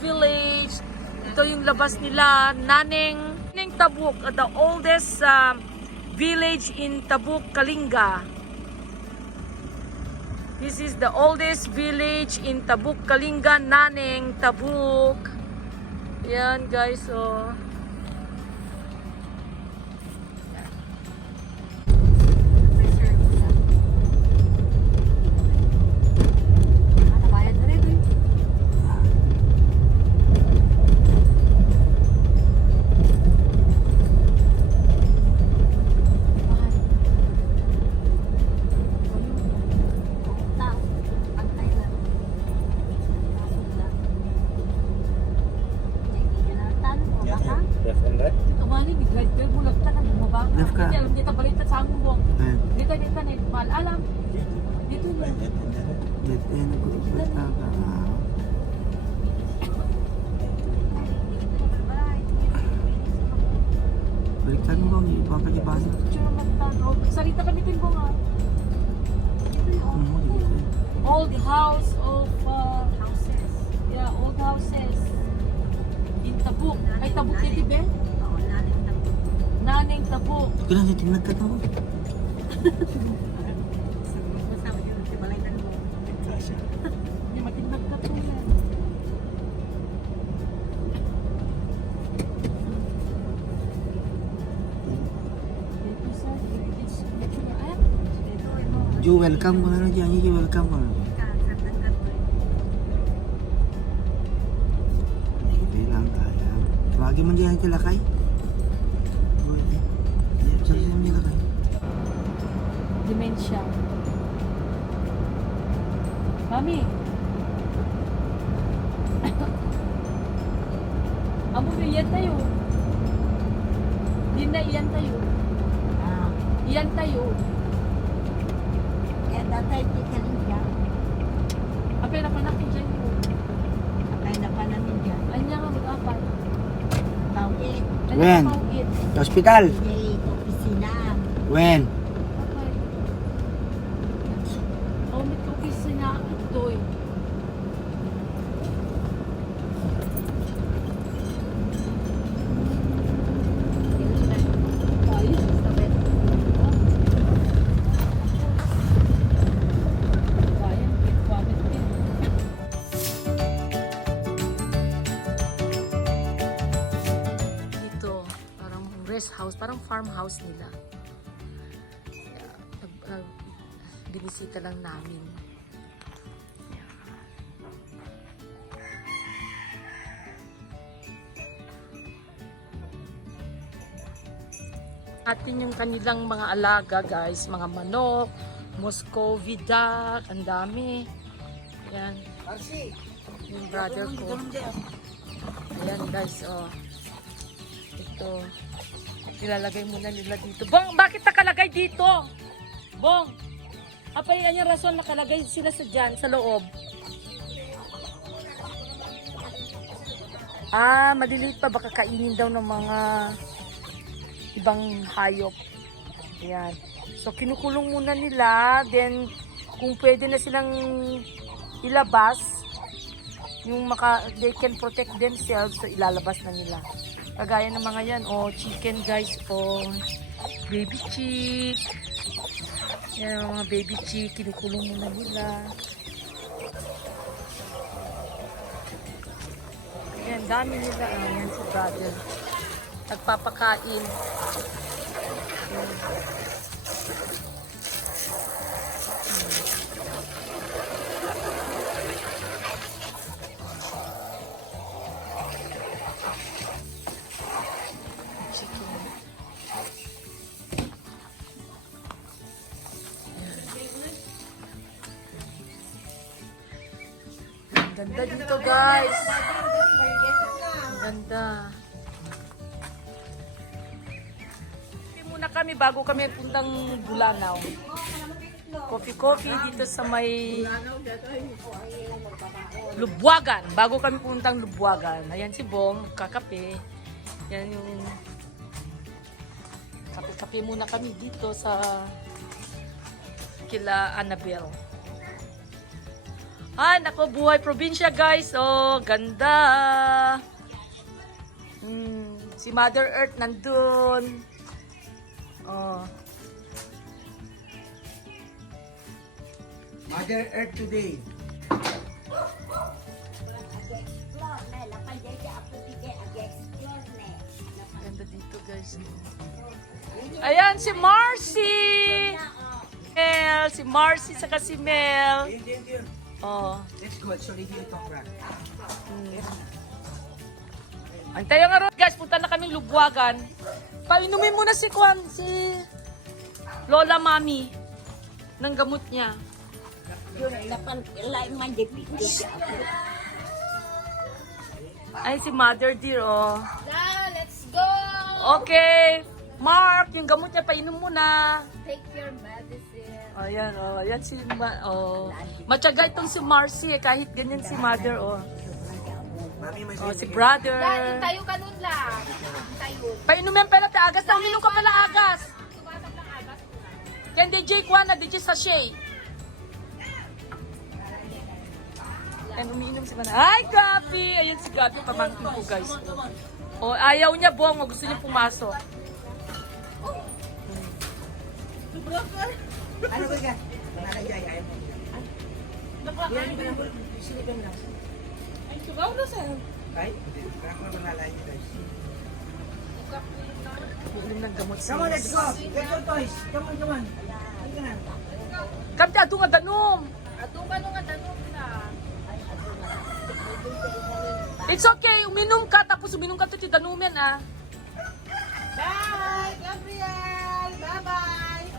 Village. Ito yung labas nila, Naneng Tabuk, the oldest village in Tabuk, Kalinga. This is the oldest village in Tabuk, Kalinga, Naneng Tabuk. Yan guys, oh. Left ka. Dito balita sa ambong. Dito nih, alam. Dito na. Dito na ka. Balikan mo bang ibang kalibasan. Sarita kami timbong ah. Old house of houses. Yeah, old houses. In Tabuk. Ay, Tabuk dito ba? Naneng Tabuk. Kailan tinag ka to? Hindi matinag ka to yan. Jo, welcome mo na dyan. Jo, welcome mo. Hindi lang kaya. Tawagin mo diyan kila kay. Dementia. Mami. Amo iyan tayo. Di na iyan tayo. Iyan tayo. Kaya datay di Kalinga. Apay na panakin dyan yun. Apay na pa namin dyan. Anya nga mag-apat. Tawid. When? Sa hospital. Hindi, opisina. When? Okay. Oh, may cookies na ito eh. House, parang farmhouse nila. Kaya, binisita lang namin. Atin yung kanilang mga alaga guys, mga manok, Muscovy duck, ang dami. Yan. Yung brother ko. Ayan guys, oh. Ito. Ilalagay muna nila dito. Bong, bakit nakalagay dito? Bong, apay yan yung rason nakalagay sila sa dyan, sa loob. Ah, maliliit pa. Baka kainin daw ng mga ibang hayop. Ayan. So, kinukulong muna nila. Then, kung pwede na silang ilabas, yung they can protect themselves, so ilalabas na nila. Kagaya ng mga yan, chicken guys, baby chick. Yan mga baby chick, kinukulong muna nila. Yan, dami nila. Yan si brother. Nagpapakain. Yan. Ganda dito guys. Ang ganda. Muna kami bago kami puntang Bulanao. Coffee dito sa may Lubwagan. Bago kami puntang Lubwagan. Ayan si Bong, kakape. Yan yung kape-kape muna kami dito sa kila Annabelle. Ay, nako, buhay probinsya, guys. Oh, ganda. Si Mother Earth nandun. Oh. Mother Earth today. Ganda dito, guys. Ayan, si Marcy! Mel, si Marcy saka si Mel. Yun. Oh. Let's go. So, lady, talk ra. Antayo nga ron, guys. Punta na kaming Lubwagan. Painumin muna si Kwan, si Lola Mami ng gamot niya. Yun, lain man di piti. Ay, si Mother Dear, oh. Now, let's go! Okay. Mark, yung gamot niya, painom muna. Take your medicine. Ayan, oh. Ayan si Matyaga itong si Marcy, eh. Kahit ganyan si Mother, oh. Mami, may Oh, si Brother. Yan, tayo ka nun lang. Tayo. Painumin pa natin agas. Na uminom ka pala agas. Tumatak ng agas. Kaya DJ Kwana, DJ Sachet. Yan, umiinom si Mana. Ay, Gabi! Ayun si Gabi, pamangkin ko, guys. Oh, ayaw niya, Bong. Gusto niya pumasok. Ano ba ka? Nalagay, ayaw mo. Yan, ba naman? Sinipan lang. Ay, sugaw na sa'yo. Ay, hindi. Parang ko nalalay niyo, guys. Uminom ng gamot Come on, let's go. Let's go, toys. Come on. Halika na. Kamti, ado nga danom. Ato ka nung atanong na. It's okay, uminom ka, tapos uminom ka ito, danumin, ah. Bye, Gabriel! Bye-bye!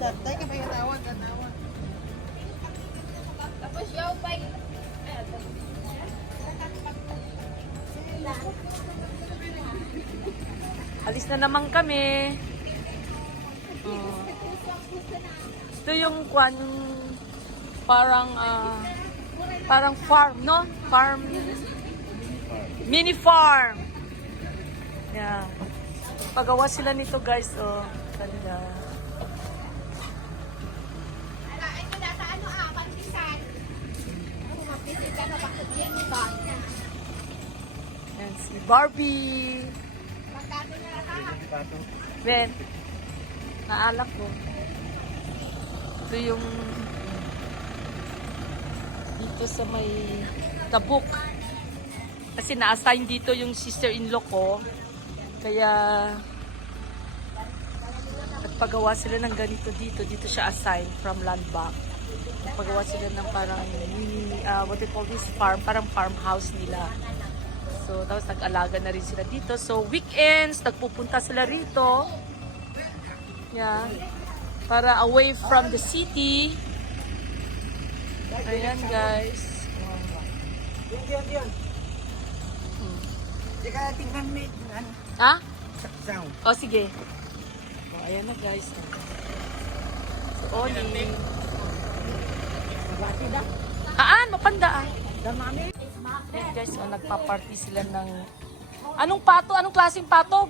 Datay ka ba yung tawag? Tapos yaw pa yung... Alis na naman kami. Oh. Ito yung kwan, parang farm, no? Farm. Mini farm. Yeah. Pagawa sila nito, guys. Oh, ganda. Ay, ko na sa ano pantisan. Mapisit ka na bakit yung iba. Yan, si Barbie. Magkano na ha? Ben, naalak ko. Ito yung dito sa may Tabuk. Kasi na-assign dito yung sister-in-law ko. Kaya nagpagawa sila ng ganito dito. Dito siya assign from land bank. Nagpagawa sila ng parang mini, what they call this farm, parang farmhouse nila. So, tapos nag-alaga na rin sila dito. So, weekends, nagpupunta sila rito. Yan. Para away from the city. Ayan, guys. Yun. Hindi ka tingnan mo ano? Ha? Sound. O, sige. O, ayan na, guys. So, Oli. Mapanda, ah. Ayan, guys, nagpa-party sila ng... Anong pato? Anong klaseng pato?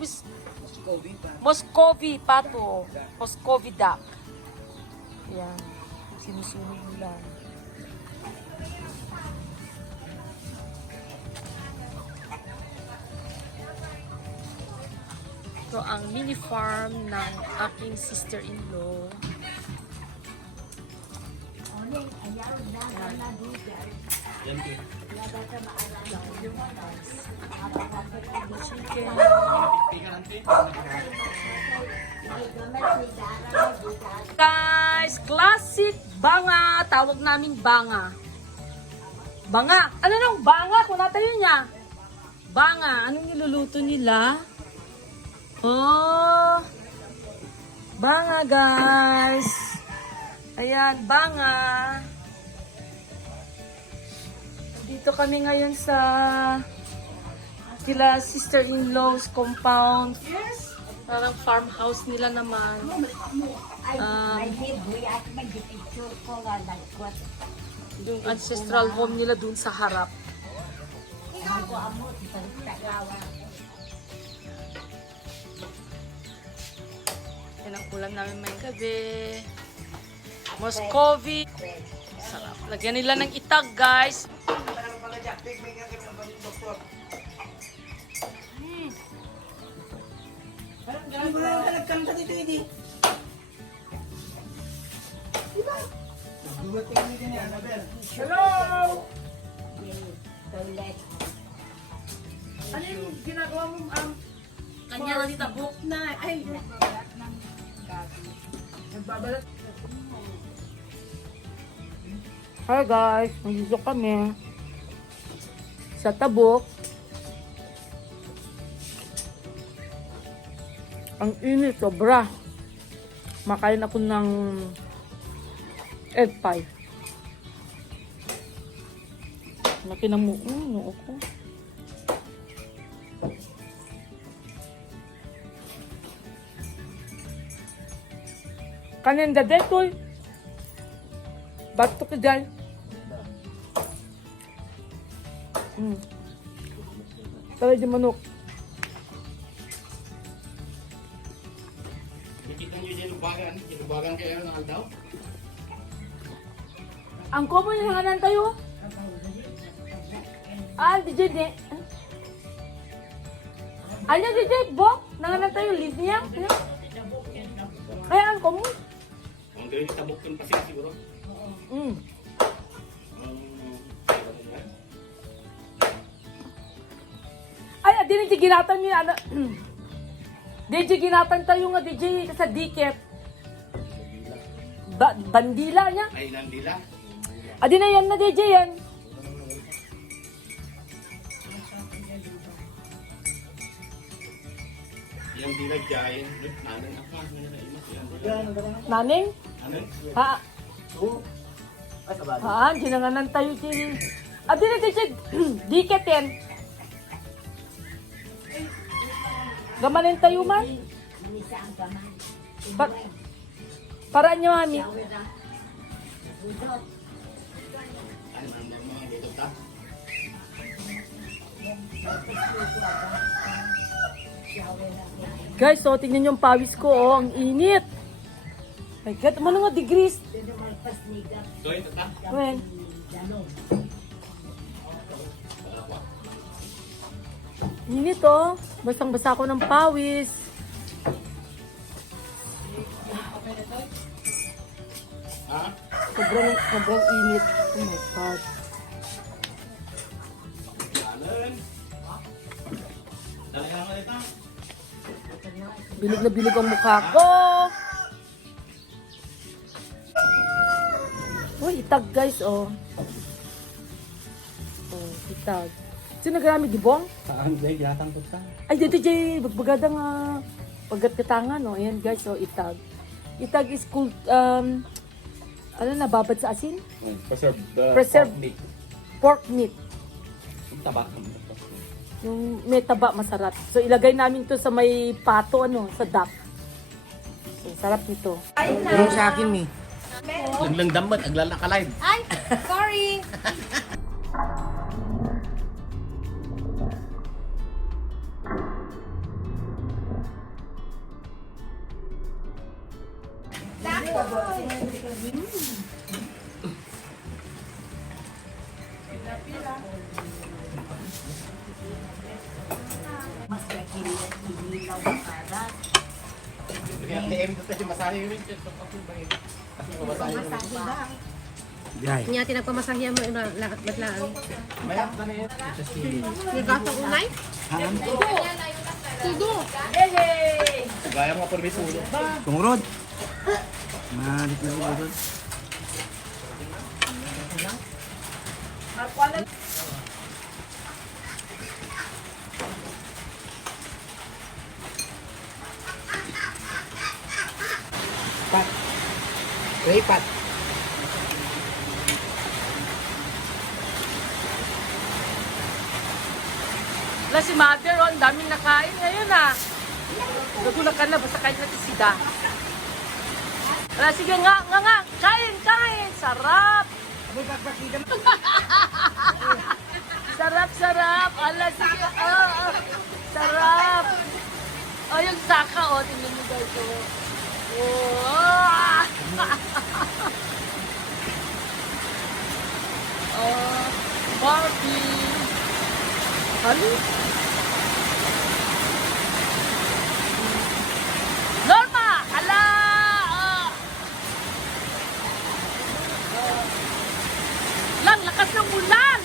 Muscovy pato. Muscovy duck. Ayan. Sinusunog nila. Ito ang mini farm ng aking sister-in-law. Chicken. Guys, classic banga. Tawag naming banga. Banga. Ano nang banga? Kung natayo niya. Banga. Anong niluluto nila? Oh. Banga, guys. Ayan, banga. Dito kami ngayon sa kila sister-in-law's compound. Parang farmhouse nila naman. Yung ancestral home nila dun sa harap. Yan ang ulam namin may gabi. Muscovy. Sarap. Lagyan nila ng itag, guys. Hindi mo na talagkang sa dito, hindi. Hello! Toilet. Ano yung ginagawa mo, Kanya nga dito, book na. Ay, nagbabalat. Hi guys, nandito kami sa Tabuk. Ang init, sobra. Makain ako ng egg pie. Laki ng noo ko. Kaninda detoy. Bato ka dyan. Tara di manok. Nakita nyo yung lubagan kayo ng aldaw? Ang common yung hanan tayo. DJ de. Ano DJ Bok? Nanganan tayo lead niya. Ay, ang common. Ang gawin yung tabukin pa siya siguro. Ay, di ginatan niya ano. DJ ginatan tayo nga DJ sa diket. Bandila niya. Ay, nandila. Adi na yan na DJ yan. Yung dila dyan. Nanan ako. Naning? Nanan? Ha? Ha, ginanganan tayo din. Adi na DJ diket yan. Gamanin tayo man. Manisa ang kamay. Para niyo mami. Budot. Ano mga lutot ta? Guys, so tingnan niyo yung pawis ko, oh, ang init. My God, ano nga degrees? Dito malpas ni Gab. So, ito ta? Well, Danog. init oh. Basang-basa ako ng pawis. Ha? Sobrang init. Oh my God. Nanan? Dala ka ito? Bilog na bilog ang mukha ko. Uy, itag guys, oh. Oh, itag. Sino nagrami, Gibong? Saan, Jay? Ginatang to ta? Ay, dito, Jay. Bagbagadang pagat katangan, oh. Ayan, guys, oh, itag. Itag is called, ano, nababad sa asin? Preserved meat. Pork meat. Yung tabak. Yung may taba, masarap. So, ilagay namin to sa may pato, ano, sa duck. So, sarap nito. Pero sa akin, mi. Langlang dambat, aglalakalive. Ay, sorry. Mas kakilian inilaw ang karat. Kaya PM ito tayo masahe yun. Jai. Niya tinagpamasahiya mo batlaan. Mayap na yun. May gato unay? Tudo. Gaya mga permiso. Tungurod. Malit na tungurod. Pat. Ray pat. Wala si mother, oh, ang daming nakain ngayon, ah. Nagulat ka na, basta kain natin sida. Wala, sige nga, kain, kain. Sarap. Sarap. Ala, sige, sarap. Oh, yung saka, oh, tingnan mo guys, oh. Oh. Ano? Norma! Ala! Lang, lakas ng ulan!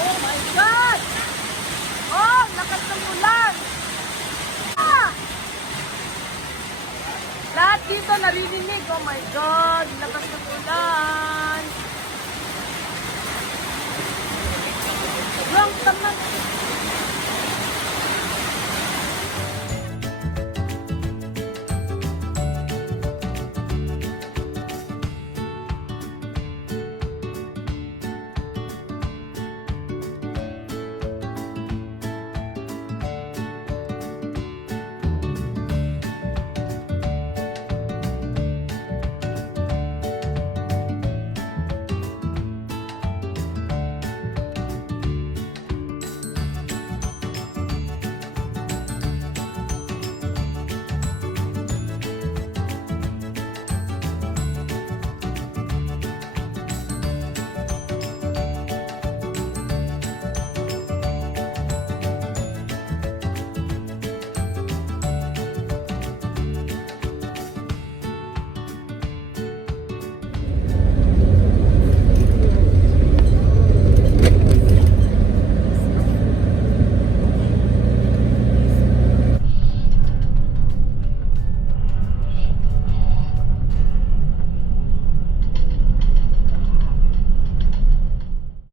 Oh my God! Oh, lakas ng ulan! Ah! Lahat dito naririnig. Oh my God! Lakas ng ulan! Yung taman!